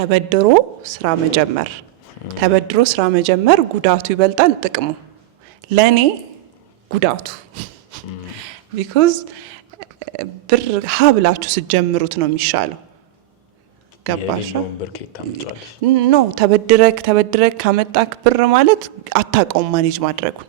ተበድሮ ስራ መጀመር ጉዳቱ ይበልጣል ጥቅሙ ለኔ ጉዳቱ because ብር ሀብላችሁ ስትጀምሩት ነው የሚሻለው ገባሽ ኖ ተበድረክ ካመጣክ ብር ማለት አታውቀውም ማኔጅ ማድረጉን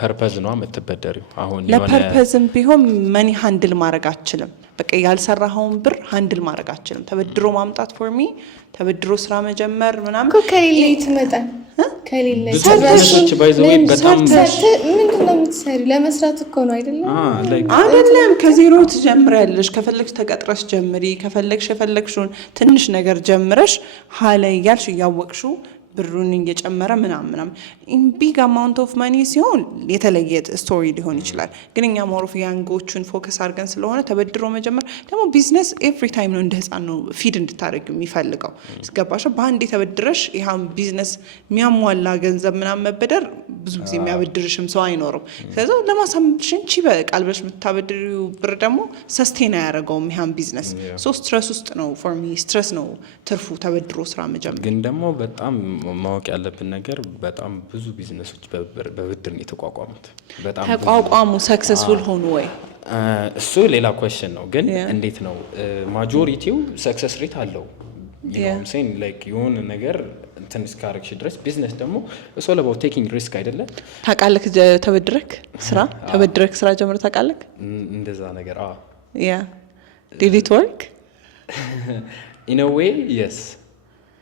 ፐርፐዝ ነው የምትበደሪው አሁን ለፐርፐዝም ቢሆን መኒ ሃንድል ማድረግ አትችልም በቃ ያልሰራኸውን ብር ሃንድል ማድረግ አትችልም ተበድሮ ማምጣት ፎር ሚ ተበድሮ ስራ መጀመር ምናምን ከሌለ ይትመጣል ከሌለ ሰራሽ ባይዘው በጣም ምንድነው የምትሰሪ ለመስራት እኮ ነው አይደለም ከዜሮ ትጀምሪያለሽ ከፈለግሽ ተቀጥረሽ ጀምሪ ከፈለግሽ የፈለግሽውን ትንሽ ነገር ጀምረሽ ሀለ ያልሽ ያወቅሽው ብሩን እየጨመረ ምናምን in big amount of money ሲሆን የተለየ ስቶሪ ሊሆን ይችላል ግን እኛ ሞር ኦፍ ያንጎቹን ፎከስ አድርገን ስለሆነ ተበድሮ መጀመር ደግሞ ቢዝነስ ኤቭሪ ታይም ነው እንደህፃን ነው ፊድ እንድታረጊው የሚፈልገው ስገባሽ በአንዴ ተበድረሽ ይሄን ቢዝነስ የሚያሟላ ገንዘብ ምናምን መበደር ብዙ ጊዜ የሚያበድርሽም ሰው አይኖርም ስለዚህ ለማሳመንሽ እንቺ በቃልበሽ የምታበድሪው ብር ደግሞ ሰስቴን አያደርገውም ይሄን ቢዝነስ ሶ ስትረስ ውስጥ ነው ፎር ሚ ስትረስ ነው ትርፉ ተበድሮ ስራ መጀመር ግን ደግሞ በጣም ማወቅ ያለብን ነገር በጣም ብዙ ቢዝነሶች በብድር ነው የተቋቋሙት በጣም ተቋቋሙ ሰክሰስፉል ሆኑ ወይ እሱ ሌላ ኩዌስችን ነው ግን እንዴት ነው ማጆሪቲው ሰክሰስ ሬት አለው you know I'm saying like የሆነ ነገር እንትን እስካረክሽ ድረስ ቢዝነስ ደግሞ it's all about taking risk አይደለ ታውቃለህ ተበድረክ ስራ ጀምሮ ታውቃለህ እንደዛ ነገር yeah did it work in a way yes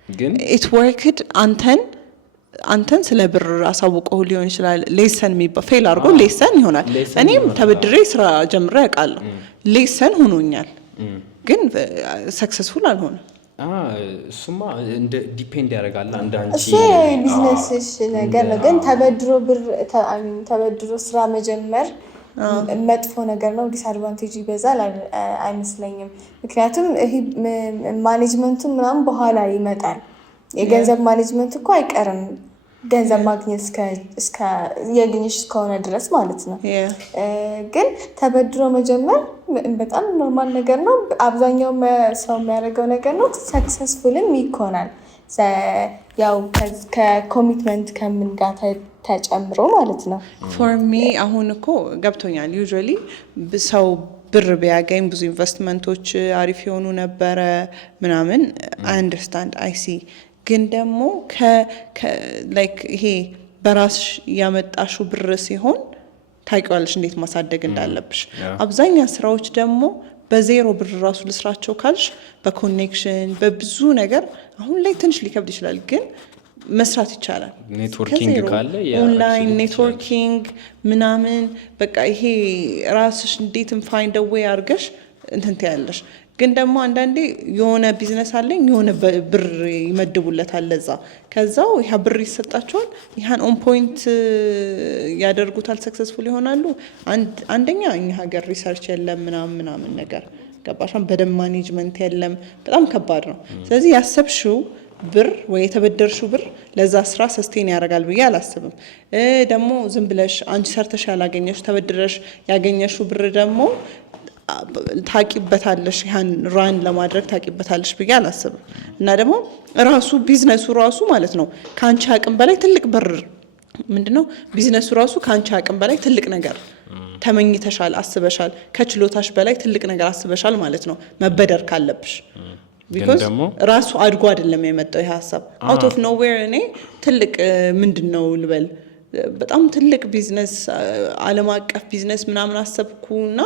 ግን it worked አንተን ስለ ብር አሳውቀው ሊሆን ይችላል ሌሰን ፌል አድርጎ ሌሰን ይሆናል እኔም ተበድሬ ስራ ጀምሬ ያውቃለሁ ሌሰን ሆኖኛል ግን ሰክሰስፉል አልሆነም እሱማ እንደ ዲፔንድ ያደርጋል አንዳንቺ እሺ ቢዝነስሽ ነገር ነው ግን ተበድሮ ስራ መጀመር መጥፎ ነገር ነው ዲስአድቫንቴጅ ይበዛል አይመስለኝም ምክንያቱም ይሄ ማኔጅመንቱ ምናምን በኋላ ይመጣል የገንዘብ ማኔጅመንት እኮ አይቀርም ገንዘብ ማግኘት እስከ የግኝሽ ከሆነ ድረስ ማለት ነው ግን ተበድሮ መጀመር በጣም ኖርማል ነገር ነው አብዛኛው ሰው የሚያደርገው ነገር ነው ሰክሰስፉልም ይሆናል ያው ከኮሚትመንት ከምን ጋር ተጨምሮ ማለት ነው for me አሁን እኮ ገብቶኛል usually ሰው ብር ቢያገኝ ብዙ ኢንቨስትመንቶች አሪፍ የሆኑ ነበር ምናምን I understand I see ግን ደግሞ like ይሄ በራስሽ ያመጣሽው ብር ሲሆን ታውቂዋለሽ እንዴት ማሳደግ እንዳለብሽ አብዛኛው ስራዎች ደግሞ በዜሮ ብር ራሱ ልስራቸው ካልሽ በኮኔክሽን በብዙ ነገር አሁን ላይ ትንሽ ሊከብድ ይችላል ግን መስራት ይቻላል ኔትወርኪንግ ካለ ኦንላይን ኔትወርኪንግ ምናምን በቃ ይሄ ራስሽ እንዴትም ፋይንድ ዌይ አድርገሽ እንትን ትያለሽ ግን ደግሞ አንዳንዴ የሆነ ቢዝነስ አለኝ የሆነ ብር ይመድቡለታል ለዛ ከዛው ይሄ ብር ይሰጣቸዋል ይሄን ኦን ፖይንት ያደርጉታል ሰክሰስፉል ይሆናሉ አንደኛ እኛ ሀገር ሪሰርች የለም ምናምን ነገር ገባሻም በደም ማኔጅመንት የለም በጣም ከባድ ነው ስለዚህ ያሰብሽው ብር ወይ የተበደርሽው ብር ለዛ ስራ ሰስቴን ያደርጋል ብዬ አላስብም ደግሞ ዝም ብለሽ አንቺ ሰርተሽ ያላገኘሽ ተበድረሽ ያገኘሽው ብር ደግሞ ታቂበታለሽ ያን ራን ለማድረግ ታቂበታለሽ ብዬ አላስብም እና ደግሞ ራሱ ቢዝነሱ ራሱ ማለት ነው ካንቺ አቅም በላይ ትልቅ ብር ምንድነው ቢዝነሱ ራሱ ካንቺ አቅም በላይ ትልቅ ነገር ተመኝተሻል አስበሻል ከችሎታሽ በላይ ትልቅ ነገር አስበሻል ማለት ነው መበደር ካለብሽ because ራሱ አድጎ አይደለም የመጣው ይሄ ሐሳብ out of nowhere እኔ ትልቅ ምንድነው ልበል በጣም ትልቅ ቢዝነስ ዓለም አቀፍ ቢዝነስ ምናምን አሰብኩና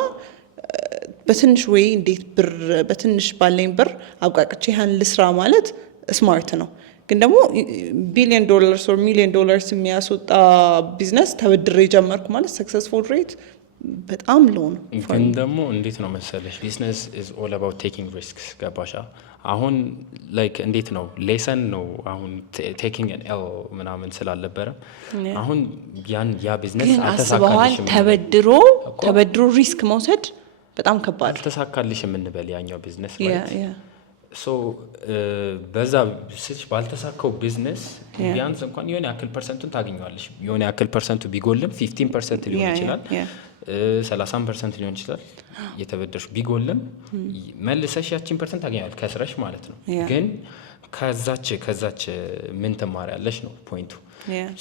በትንሽ ወይ እንዴት ብር በትንሽ ባለኝ ብር አብቃቅቼ ያን ልስራ ማለት ስማርት ነው ግን ደግሞ ቢሊየን ዶላርስ or ሚሊየን ዶላርስ የሚያስወጣ ቢዝነስ ተበድሬ ጀመርኩ ማለት ሰክሰስፉል ሬት በጣም ሎው ነው ግን ደግሞ እንዴት ነው መሰለሽ ቢዝነስ is all about taking risks ገባሻ አሁን ላይክ እንዴት ነው ሌሰን ነው አሁን taking an L ምናምን ስላልነበረ አሁን ያ ቢዝነስ አልተሳካልሽም ተበድሮ ሪስክ መውሰድ በጣም ከባድ አልተሳካልሽም እንበል ያኛው ቢዝነስ ማለት ሶ በዛ ባልተሳካው ቢዝነስ ቢያንስ እንኳን የሆነ ያክል ፐርሰንቱን ታገኛለሽ የሆነ ያክል ፐርሰንቱ ቢጎልም 15% ሊሆን ይችላል 30% ሊሆን ይችላል የተበደርሽ ቢጎልም መልሰሽ ያቺን ፐርሰንት ታገኛለሽ ከስረሽ ማለት ነው። ግን ከዛች ምን ትማሪያለሽ ነው ፖይንቱ።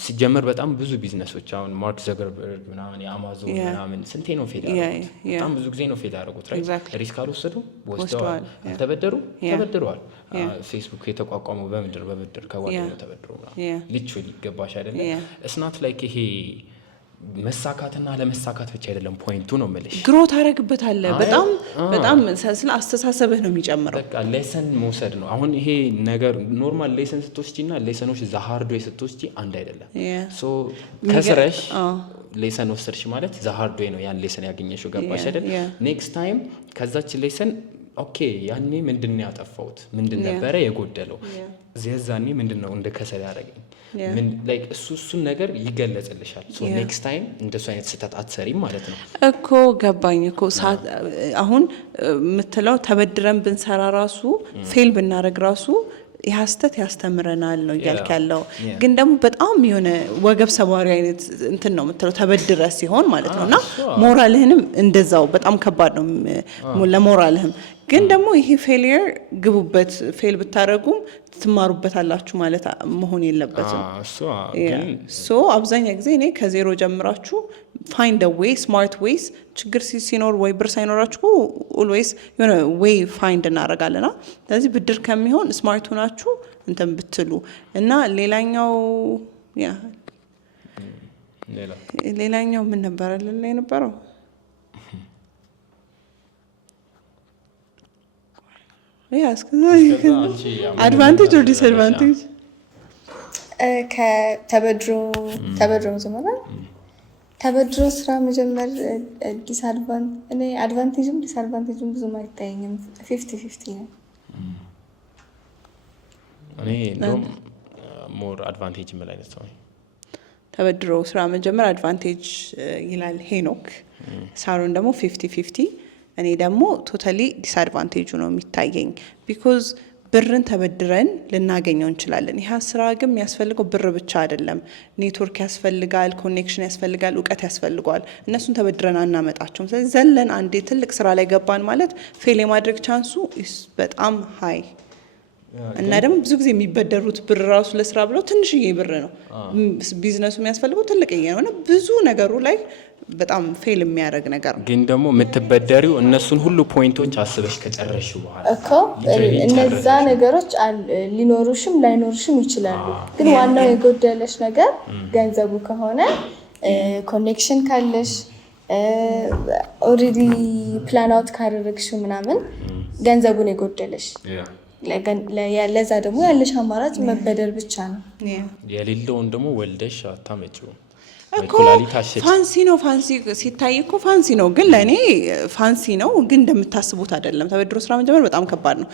ሲጀመር በጣም ብዙ ቢዝነሶች አሁን ማርክ ዘገርበርግ ምናምን የአማዞን ምናምን ስንቴ ነው ፌል ያደረጉት? በጣም ብዙ ጊዜ ነው ፌል ያደረጉት። ሪስክ አልወሰዱ ወስደዋል፣ አልተበደሩ ተበድረዋል። ፌስቡክ የተቋቋመው በብድር ከጓደኛው ተበድሮ ምናምን ሊቹሊ ገባሽ አይደለ? እስናት ላይክ ይሄ መሳካትና ለመሳካት ብቻ አይደለም ፖይንቱ ነው የምልሽ። ግሮ ታረግበታለህ በጣም ስለ አስተሳሰብህ ነው የሚጨምረው። በቃ ሌሰን መውሰድ ነው። አሁን ይሄ ነገር ኖርማል ሌሰን ስትወስጂና ሌሰኖች ዘ ሃርድ ዌይ ስትወስጂ አንድ አይደለም። ሶ ከስረሽ ሌሰን ወሰድሽ ማለት ዘ ሃርድ ዌይ ነው ያን ሌሰን ያገኘሽው። ገባሽ አይደል? ኔክስት ታይም ከዛች ሌሰን ኦኬ ያኔ ምንድን ነው ያጠፋሁት? ምንድን ነበረ የጎደለው? የዛኔ ምንድን ነው እንደ ከሰል ያደረገኝ? ላይክ እሱን ነገር ይገለጽልሻል። ሶ ኔክስት ታይም እንደሱ አይነት ስህተት አትሰሪም ማለት ነው እኮ። ገባኝ እኮ። አሁን የምትለው ተበድረን ብንሰራ ራሱ ፌል ብናደረግ ራሱ ያስተት ያስተምረናል ነው እያልክ ያለው። ግን ደግሞ በጣም የሆነ ወገብ ሰባሪ አይነት እንትን ነው የምትለው ተበድረ ሲሆን ማለት ነውና ሞራልህንም እንደዛው በጣም ከባድ ነው ለሞራልህም። ግን ደግሞ ይሄ ፌሊየር ግቡበት፣ ፌል ብታረጉም ትማሩበታላችሁ ማለት መሆን የለበትም። ሶ አብዛኛው ጊዜ እኔ ከዜሮ ጀምራችሁ ፋይንድ ዌይ ስማርት ዌይስ ችግር ሲኖር ወይ ብር ሳይኖራችሁ ኦልዌይስ የሆነ ዌይ ፋይንድ እናደርጋለና ስለዚህ ብድር ከሚሆን ስማርት ሆናችሁ እንትን ብትሉ እና ሌላኛው ምን ነበር አለ የነበረው አድቫንቴጅ ኦር ዲስአድቫንቴጅ ከተበድሮ መጀመሪያ ተበድሮ ስራ መጀመር እኔ አድቫንቴጅም ዲስአድቫንቴጅም ብዙም አይታየኝም። 50-50 ነው። እኔ እንደውም ሞር አድቫንቴጅ ምን አይነት ሰው ተበድሮ ስራ መጀመር አድቫንቴጅ ይላል ሄኖክ። ሳሮን ደግሞ 50-50። እኔ ደግሞ ቶታሊ ዲስአድቫንቴጁ ነው የሚታየኝ። ቢኮዝ ብርን ተበድረን ልናገኘው እንችላለን። ይህ ስራ ግን የሚያስፈልገው ብር ብቻ አይደለም። ኔትወርክ ያስፈልጋል፣ ኮኔክሽን ያስፈልጋል፣ እውቀት ያስፈልገዋል። እነሱን ተበድረን አናመጣቸውም። ስለዚህ ዘለን አንዴ ትልቅ ስራ ላይ ገባን ማለት ፌል የማድረግ ቻንሱ በጣም ሀይ እና ደግሞ ብዙ ጊዜ የሚበደሩት ብር ራሱ ለስራ ብለው ትንሽዬ ብር ነው። ቢዝነሱ የሚያስፈልገው ትልቅዬ ነው እና ብዙ ነገሩ ላይ በጣም ፌል የሚያደርግ ነገር ነው። ግን ደግሞ የምትበደሪው እነሱን ሁሉ ፖይንቶች አስበሽ ከጨረሽው በኋላ እኮ እነዛ ነገሮች ሊኖሩሽም ላይኖሩሽም ይችላሉ። ግን ዋናው የጎደለሽ ነገር ገንዘቡ ከሆነ ኮኔክሽን ካለሽ ኦልሬዲ ፕላን አውት ካደረግሽው ምናምን ገንዘቡን የጎደለሽ ለዛ ደግሞ ያለሽ አማራጭ መበደር ብቻ ነው። የሌለውን ደግሞ ወልደሽ አታመጪው እኮ። ፋንሲ ነው ሲታይ እኮ ፋንሲ ነው፣ ግን ለእኔ ፋንሲ ነው፣ ግን እንደምታስቡት አይደለም። ተበድሮ ስራ መጀመር በጣም ከባድ ነው።